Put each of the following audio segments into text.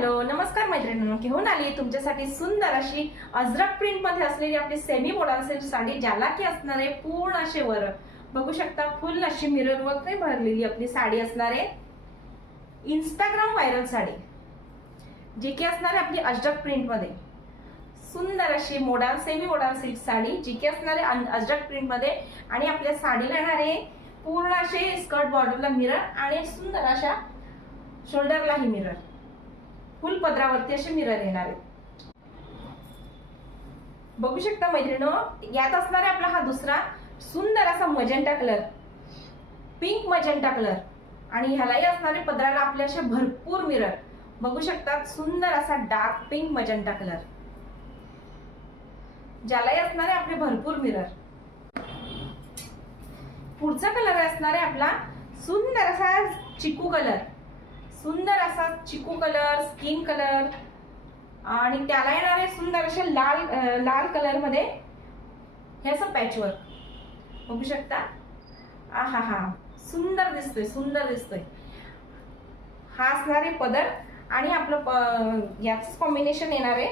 Hello नमस्कार मैत्रिणींनो, घेऊन आली तुमच्यासाठी सुंदर अशी अजरक प्रिंट मध्ये असलेली आपली सेमी मोडाल सिल्क साडी, ज्याला की असणार आहे पूर्ण असे वर बघू शकता फुल अशी मिरर वर्क ने भरलेली आपली साडी असणार आहे। इंस्टाग्राम व्हायरल साडी जी की असणार आहे आपली अजरक प्रिंट मध्ये, सुंदर अशी modal semi modal silk sari जी की असणार आहे अजरक प्रिंट मध्ये। आणि आपल्या साडीला येणार आहे पूर्ण असे स्कर्ट बॉर्डरला मिरर आणि सुंदर अशा शोल्डरलाही मिरर, फुल पदरावरती असे मिरर येणार आहेत। बघू शकता मैत्रिणींनो, यात असणार आहे आपला हा दुसरा सुंदर असा magenta colour, pink magenta colour, आणि ह्यालाही असणार आहे पदराला आपले असे भरपूर मिरर बघू शकता। सुंदर असा डार्क पिंक मजेंटा कलर, ज्यालाही असणार आहे आपले भरपूर मिरर। पुढचा कलर असणार आहे आपला सुंदर असा चिकू कलर, सुंदर असा चिकू कलर, स्किन कलर, आणि त्याला येणार आहे सुंदर अशा लाल कलर मध्ये हे असं पॅचवर्क बघू शकता। आहा, सुंदर दिसतोय, सुंदर दिसतोय। हा असणार आहे पदर आणि आपलं याच कॉम्बिनेशन येणार आहे।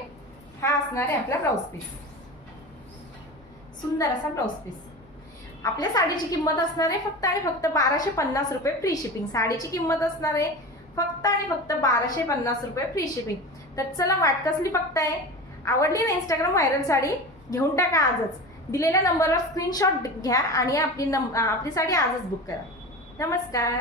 हा असणार आहे आपला ब्लाउज पीस, सुंदर असा ब्लाउज पीस। आपल्या साडीची किंमत असणार आहे फक्त आणि फक्त 1250 रुपये फ्री शिपिंग। साडीची किंमत असणार आहे फक्त आणि फक्त 1250 रुपये फ्री शिपिंग। तर चला, वाट कसली बघताय? आवडली ना इंस्टाग्राम व्हायरल साडी? घेऊन टाका आजच। दिलेल्या नंबरवर स्क्रीनशॉट घ्या आणि आपली साडी आजच बुक करा। नमस्कार।